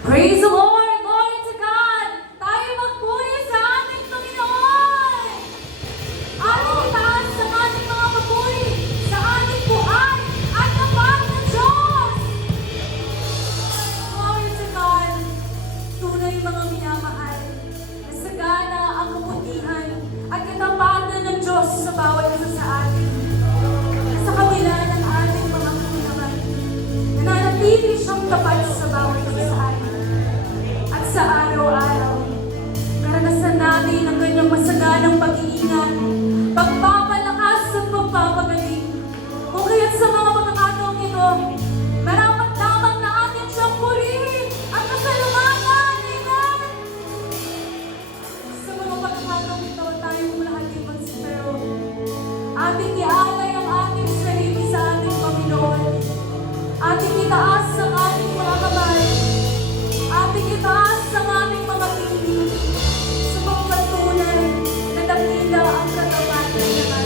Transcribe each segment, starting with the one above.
Praise the Lord! Glory to God! Tayo magpuri sa ating Panginoon! Ating itaas sa ating mga papuri, sa ating buhay at tapat na Diyos! Glory to God! Tunay mga minamahal, nasagana ang kabutihan at katapatan ng Diyos sa bawat isa sa atin. Sa kabila ng ating mga kakulangan, nananatili siyang tapat sa bawat isa sa atin. At sa araw-araw, karanasan natin ang kanyang masaganang pag-iingat, pagpapalakas at pagpapagaling. Kung kaya't sa mga pagkakataong ito, marapat lamang na atin siyang purihin at pasalamatan. Amen! Sa mga pagkakataong ito, tayong lahat ay magsipero. Ating ialay ang ating sarili sa ating Panginoon. Ating itaas ang ating mga kamay. Ating itaas ang ating mga piling. Sa mga patunay na dakila ang katapatan ng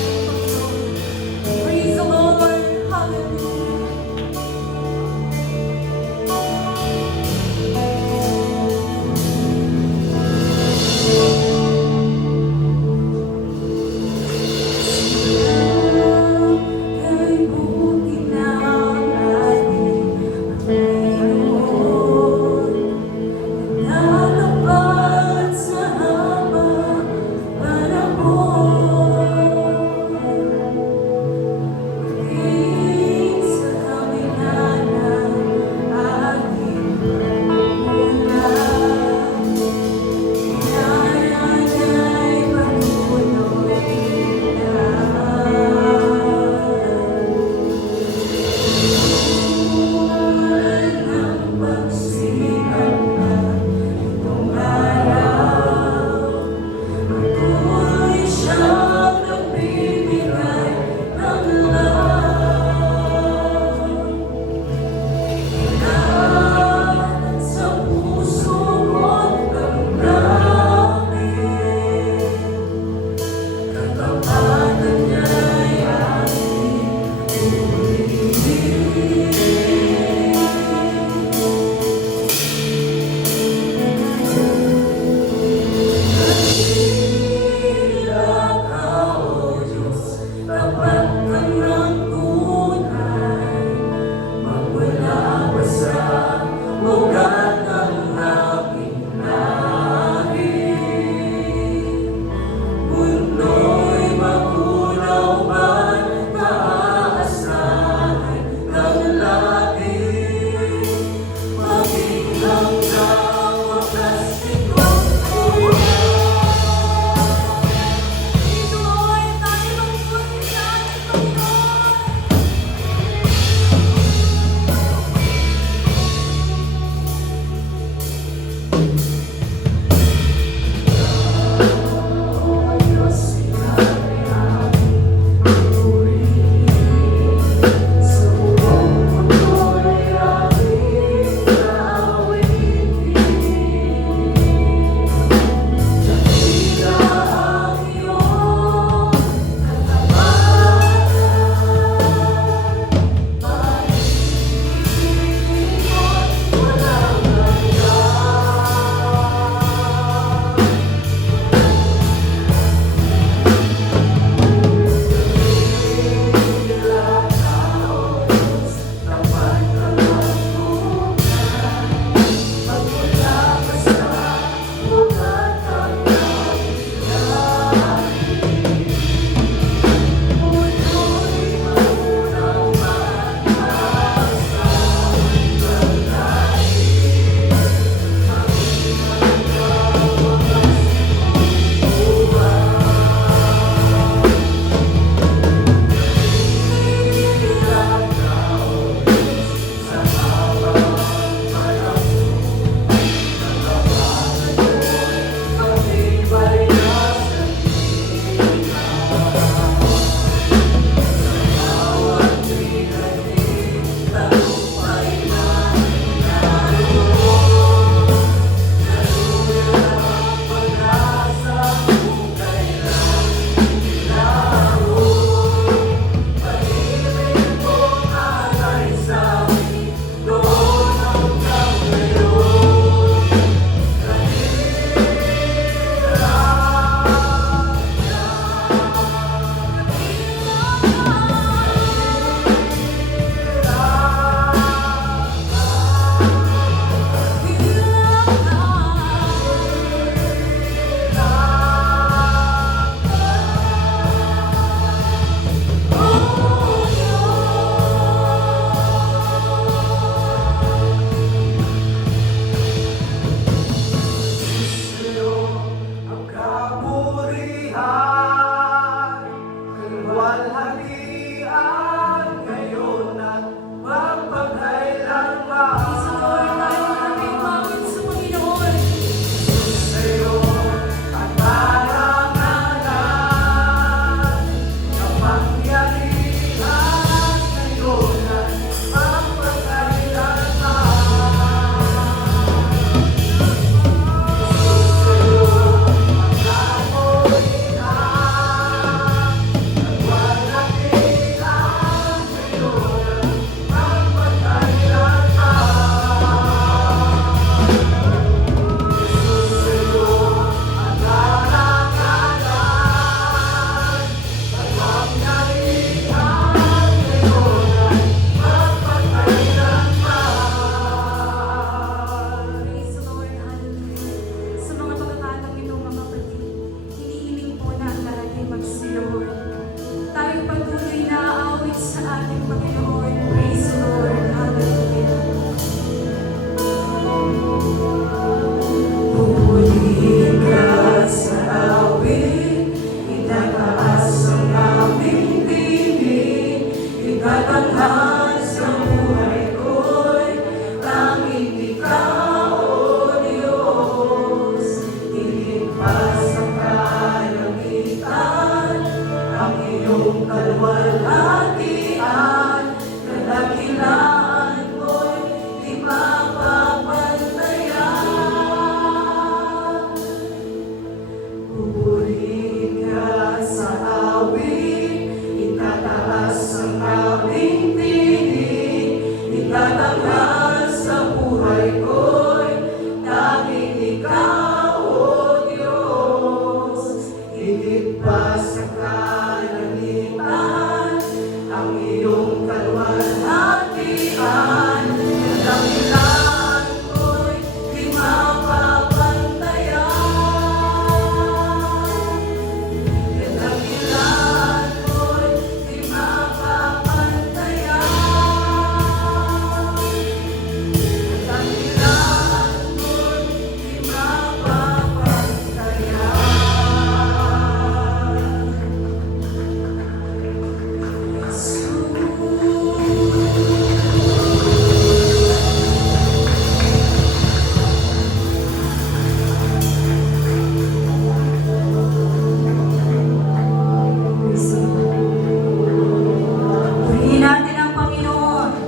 pagtatanghal sa buhay ko.